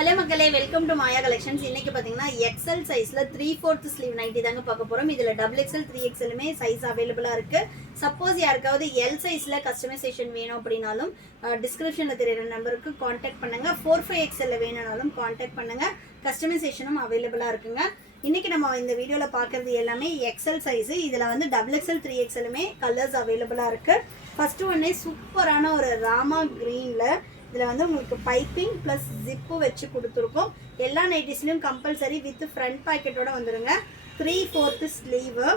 Hello மக்களே, welcome to Maya collections. இன்னைக்கு பார்த்தீங்கன்னா எக்ஸல் சைஸில் 3/4 ஸ்லீவ் நைட்டி தாங்க பார்க்க போகிறோம். இதில் XXL 3XLமே சைஸ் அவைலபிளாக இருக்குது. சப்போஸ் யாருக்காவது எல் சைஸில் கஸ்டமைசேஷன் வேணும் அப்படின்னாலும் டிஸ்கிரிப்ஷனில் தெரியுற நம்பருக்கு காண்டாக்ட் பண்ணுங்கள். 4/5XL வேணும்னாலும் காண்டாக்ட் பண்ணுங்கள். கஸ்டமைசேஷனும் அவைலபிளாக இருக்குங்க. இன்றைக்கி நம்ம இந்த வீடியோவில் பார்க்குறது எல்லாமே எக்ஸல் சைஸு. இதில் வந்து XXL 3XLமே கலர்ஸ் அவைலபிளாக இருக்குது. ஃபஸ்ட்டு ஒன்னே சூப்பரான ஒரு ராமா க்ரீனில் இதில் வந்து உங்களுக்கு பைப்பிங் ப்ளஸ் ஜிப்பு வச்சு கொடுத்துருக்கோம். எல்லா நைட்டிஸ்லையும் கம்பல்சரி வித் ஃப்ரண்ட் பாக்கெட்டோடு வந்துடுங்க. 3/4 ஸ்லீவு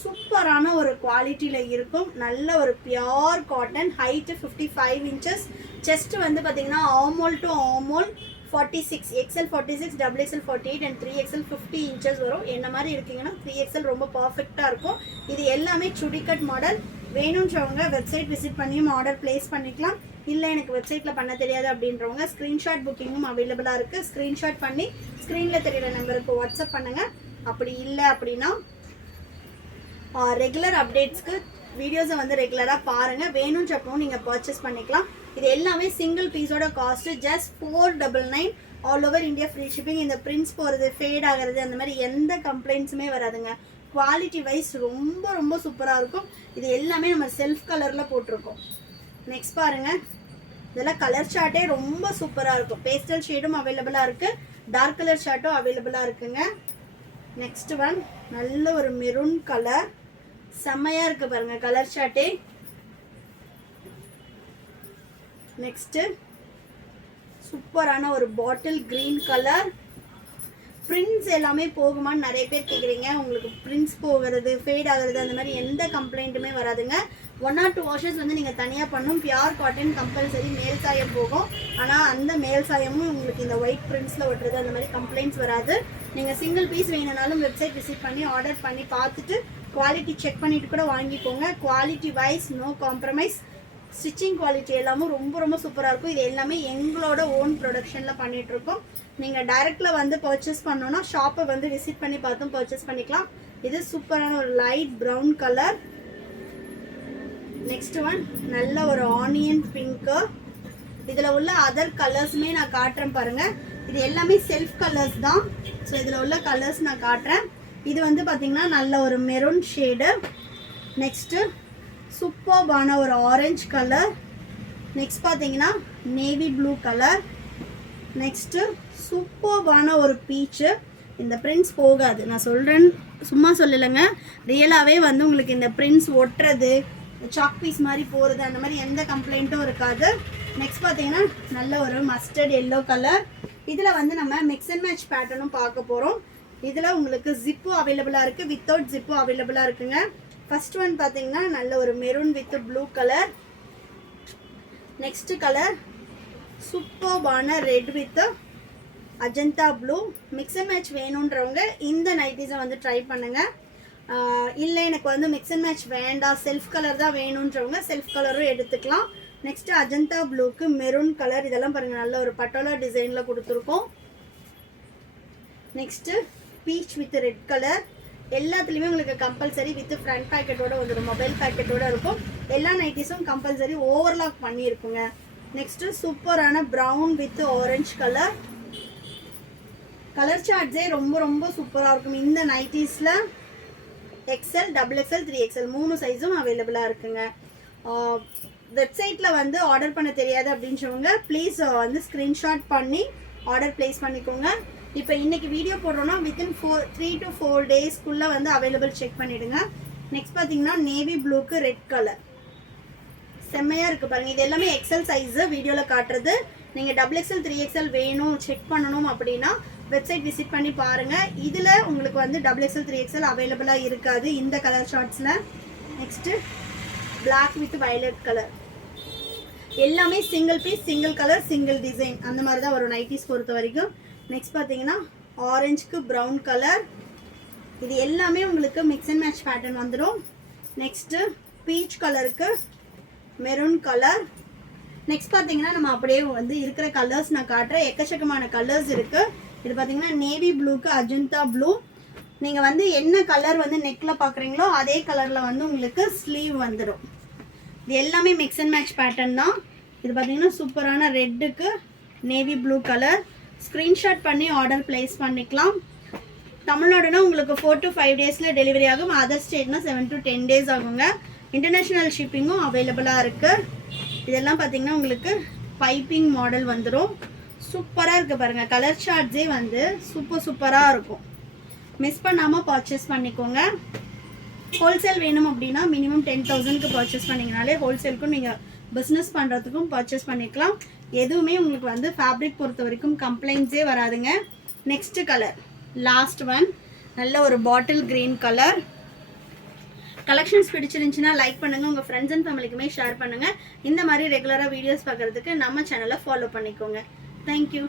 சூப்பரான ஒரு குவாலிட்டியில் இருக்கும். நல்ல ஒரு pure cotton. Height 55 inches. Chest வந்து பார்த்திங்கன்னா armhole to armhole 46, XL 46, XXL 48 and 3XL 50 inches வரும். என்ன மாதிரி இருக்கீங்கன்னா 3XL ரொம்ப பர்ஃபெக்டாக இருக்கும். இது எல்லாமே சுடிகட் மாடல். வேணுன்றவங்க வெப்சைட் விசிட் பண்ணியும் ஆர்டர் பிளேஸ் பண்ணிக்கலாம். இல்லை எனக்கு வெப்சைட்டில் பண்ண தெரியாது அப்படின்றவங்க ஸ்க்ரீன்ஷாட் புக்கிங்கும் அவைலபிளாக இருக்குது. ஸ்க்ரீன்ஷாட் பண்ணி ஸ்க்ரீனில் தெரிகிற நம்பருக்கு வாட்ஸ்அப் பண்ணுங்கள். அப்படி இல்லை அப்படின்னா ரெகுலர் அப்டேட்ஸ்க்கு வீடியோஸை வந்து ரெகுலராக பாருங்கள். வேணுன்றப்பவும் நீங்கள் பர்ச்சேஸ் பண்ணிக்கலாம். இது எல்லாமே சிங்கிள் பீஸோட cost just 499. All over India free shipping. இந்த பிரிண்ட்ஸ் போகிறது, ஃபேட் ஆகிறது, அந்த மாதிரி எந்த கம்ப்ளைண்ட்ஸுமே வராதுங்க. குவாலிட்டி வைஸ் ரொம்ப ரொம்ப சூப்பராக இருக்கும். இது எல்லாமே நம்ம செல்ஃப் கலரில் போட்டிருக்கோம். நெக்ஸ்ட் பாருங்கள், இதெல்லாம் கலர் சார்ட்டே ரொம்ப சூப்பராக இருக்கும். பேஸ்டல் ஷேடும் அவைலபிளாக இருக்குது. டார்க் கலர் சார்ட்டும் அவைலபிளாக இருக்குங்க. நெக்ஸ்ட் ஒன் நல்ல ஒரு மெரூன் கலர், செம்மையாக இருக்குது பாருங்கள் கலர் சார்ட்டே. நெக்ஸ்ட்டு சூப்பரான ஒரு பாட்டில் க்ரீன் கலர். பிரிண்ட்ஸ் எல்லாமே போகுமான்னு நிறைய பேர் கேட்குறீங்க. உங்களுக்கு பிரிண்ட்ஸ் போகிறது, ஃபேட் ஆகிறது, அந்த மாதிரி எந்த கம்ப்ளைண்ட்டுமே வராதுங்க. 1 or 2 வாஷஸ் வந்து நீங்கள் தனியாக பண்ணும். பியூர் காட்டன் கம்பல்சரி மேல் சாயம் போகும். ஆனால் அந்த மேல் சாயமும் உங்களுக்கு இந்த ஒயிட் பிரிண்ட்ஸில் ஒட்டுறது அந்த மாதிரி கம்ப்ளைண்ட்ஸ் வராது. நீங்கள் சிங்கிள் பீஸ் வேணுனாலும் வெப்சைட் விசிட் பண்ணி ஆர்டர் பண்ணி பார்த்துட்டு குவாலிட்டி செக் பண்ணிவிட்டு கூட வாங்கிக்கோங்க. Quality wise no compromise. Stitching quality எல்லாமும் ரொம்ப ரொம்ப சூப்பராக இருக்கும். இது எல்லாமே எங்களோட ஓன் ப்ரொடக்ஷனில் பண்ணிகிட்ருக்கோம். நீங்கள் டைரெக்டில் வந்து பர்ச்சேஸ் பண்ணோன்னா ஷாப்பை வந்து விசிட் பண்ணி பார்த்தும் பர்ச்சேஸ் பண்ணிக்கலாம். இது சூப்பரான ஒரு light brown colour. Next one நல்ல ஒரு ஆனியன் பிங்க்கு. இதில் உள்ள அதர் கலர்ஸுமே நான் காட்டுறேன் பாருங்கள். இது எல்லாமே செல்ஃப் கலர்ஸ் தான். ஸோ இதில் உள்ள கலர்ஸ் நான் காட்டுறேன். இது வந்து பார்த்திங்கன்னா நல்ல ஒரு மெரூன் ஷேடு. நெக்ஸ்ட்டு சூப்பர்பான ஒரு ஆரஞ்சு கலர். நெக்ஸ்ட் பார்த்தீங்கன்னா நேவி ப்ளூ கலர். நெக்ஸ்ட்டு சூப்பர்பான ஒரு பீச்சு. இந்த பிரிண்ட்ஸ் போகாது, நான் சொல்கிறேன், சும்மா சொல்லலைங்க. ரியலாகவே வந்து உங்களுக்கு இந்த பிரிண்ட்ஸ் ஒட்டுறது, சாக் பீஸ் மாதிரி போகிறது, அந்த மாதிரி எந்த கம்ப்ளைண்ட்டும் இருக்காது. நெக்ஸ்ட் பார்த்தீங்கன்னா நல்ல ஒரு மஸ்டர்ட் எல்லோ கலர். இதில் வந்து நம்ம மிக்ஸ் அண்ட் மேட்ச் பேட்டர்னும் பார்க்க போகிறோம். இதில் உங்களுக்கு ஜிப்பு அவைலபிளாக இருக்குது, வித்தவுட் ஜிப்பு அவைலபிளாக இருக்குங்க. ஃபர்ஸ்ட் ஒன் பார்த்தீங்கன்னா நல்ல ஒரு maroon with blue colour. Next colour சூப்பர்பான red with Ajanta blue. Mix and match வேணுன்றவங்க இந்த நைட்டிஸை வந்து ட்ரை பண்ணுங்கள். இல்லை எனக்கு வந்து மிக்ஸ் அண்ட் மேட்ச் வேண்டாம், செல்ஃப் கலர் தான் வேணுன்றவங்க செல்ஃப் கலரும் எடுத்துக்கலாம். நெக்ஸ்ட்டு அஜந்தா ப்ளூக்கு மெரூன் கலர். இதெல்லாம் பாருங்கள் நல்ல ஒரு பட்டோலா டிசைனில் கொடுத்துருக்கோம். Next peach with red colour. எல்லாத்துலேயுமே உங்களுக்கு கம்பல்சரி வித் ஃப்ரண்ட் பேக்கெட்டோட வந்துடும், மொபைல் பேக்கெட்டோட இருக்கும். எல்லா நைட்டிஸும் கம்பல்சரி ஓவர்லாக் பண்ணியிருக்குங்க. நெக்ஸ்ட்டு சூப்பரான brown with orange colour. Colour சார்ட்ஸே ரொம்ப ரொம்ப சூப்பராக இருக்கும். இந்த நைட்டிஸில் XL, XXL 3XL 3 சைஸும் அவைலபிளாக இருக்குங்க. வெப்சைட்டில் வந்து ஆர்டர் பண்ண தெரியாது அப்படின்றவங்க ப்ளீஸ் வந்து ஸ்க்ரீன்ஷாட் பண்ணி ஆர்டர் ப்ளேஸ் பண்ணிக்கோங்க. இப்போ இன்றைக்கி வீடியோ போடுறோன்னா வித்தின் 3 to 4 டேஸ்க்குள்ளே வந்து அவைலபிள் செக் பண்ணிவிடுங்க. நெக்ஸ்ட் பார்த்தீங்கன்னா நேவி ப்ளூக்கு ரெட் கலர் செம்மையாக இருக்குது பாருங்கள். இது எல்லாமே XL சைஸு வீடியோவில் காட்டுறது. நீங்கள் XXL 3XL வேணும், செக் பண்ணணும் அப்படின்னா வெப்சைட் விசிட் பண்ணி பாருங்கள். இதில் உங்களுக்கு வந்து XXL 3XL அவைலபிளாக இருக்காது இந்த கலர் ஷார்ட்ஸில். Next black with violet colour. எல்லாமே single piece, single colour, single design அந்த மாதிரி தான் வரும் நைட்டிஸ் பொறுத்த வரைக்கும். நெக்ஸ்ட் பார்த்தீங்கன்னா ஆரஞ்சுக்கு ப்ரௌன் கலர். இது எல்லாமே உங்களுக்கு மிக்ஸ் அண்ட் மேட்ச் பேட்டர்ன் வந்துடும். நெக்ஸ்ட்டு பீச் கலருக்கு மெரூன் கலர். நெக்ஸ்ட் பார்த்தீங்கன்னா நம்ம அப்படியே வந்து இருக்கிற கலர்ஸ் நான் காட்டுறேன். எக்கச்சக்கமான கலர்ஸ் இருக்குது. இது பார்த்தீங்கன்னா நேவி ப்ளூக்கு அஜந்தா ப்ளூ. நீங்கள் வந்து என்ன கலர் வந்து நெக்கில் பார்க்குறீங்களோ அதே கலரில் வந்து உங்களுக்கு ஸ்லீவ் வந்துடும். இது எல்லாமே மிக்ஸ் அண்ட் மேட்ச் பேட்டர்ன் தான். இது பார்த்தீங்கன்னா சூப்பரான ரெட்டுக்கு நேவி ப்ளூ கலர். ஸ்க்ரீன்ஷாட் பண்ணி ஆர்டர் ப்ளேஸ் பண்ணிக்கலாம். தமிழ்நாடுனா உங்களுக்கு 4 to 5 டேஸில் டெலிவரி ஆகும். அதர் ஸ்டேட்னா 7 to 10 டேஸ் ஆகுங்க. இன்டர்நேஷ்னல் ஷிப்பிங்கும் அவைலபிளாக இருக்குது. இதெல்லாம் பார்த்தீங்கன்னா உங்களுக்கு பைப்பிங் மாடல் வந்துடும். சூப்பராக இருக்குது பாருங்கள். கலர் சார்ட்ஸே வந்து சூப்பராக இருக்கும். மிஸ் பண்ணாமல் பர்ச்சேஸ் பண்ணிக்கோங்க. ஹோல்சேல் வேணும் அப்படின்னா மினிமம் 10,000க்கு பர்ச்சேஸ் பண்ணிங்கனாலே ஹோல்சேலுக்கும் நீங்கள் பிஸ்னஸ் பண்ணுறதுக்கும் பர்ச்சேஸ் பண்ணிக்கலாம். எதுவுமே உங்களுக்கு வந்து ஃபேப்ரிக் பொறுத்த வரைக்கும் கம்ப்ளைண்ட்ஸே வராதுங்க. நெக்ஸ்ட்டு கலர், லாஸ்ட் ஒன், நல்ல ஒரு பாட்டில் கிரீன் கலர். கலெக்ஷன்ஸ் பிடிச்சிருந்துச்சுன்னா லைக் பண்ணுங்கள், உங்கள் ஃப்ரெண்ட்ஸ் அண்ட் ஃபேமிலிக்குமே ஷேர் பண்ணுங்கள். இந்த மாதிரி ரெகுலராக வீடியோஸ் பார்க்குறதுக்கு நம்ம சேனலை ஃபாலோ பண்ணிக்கோங்க. தேங்க்யூ.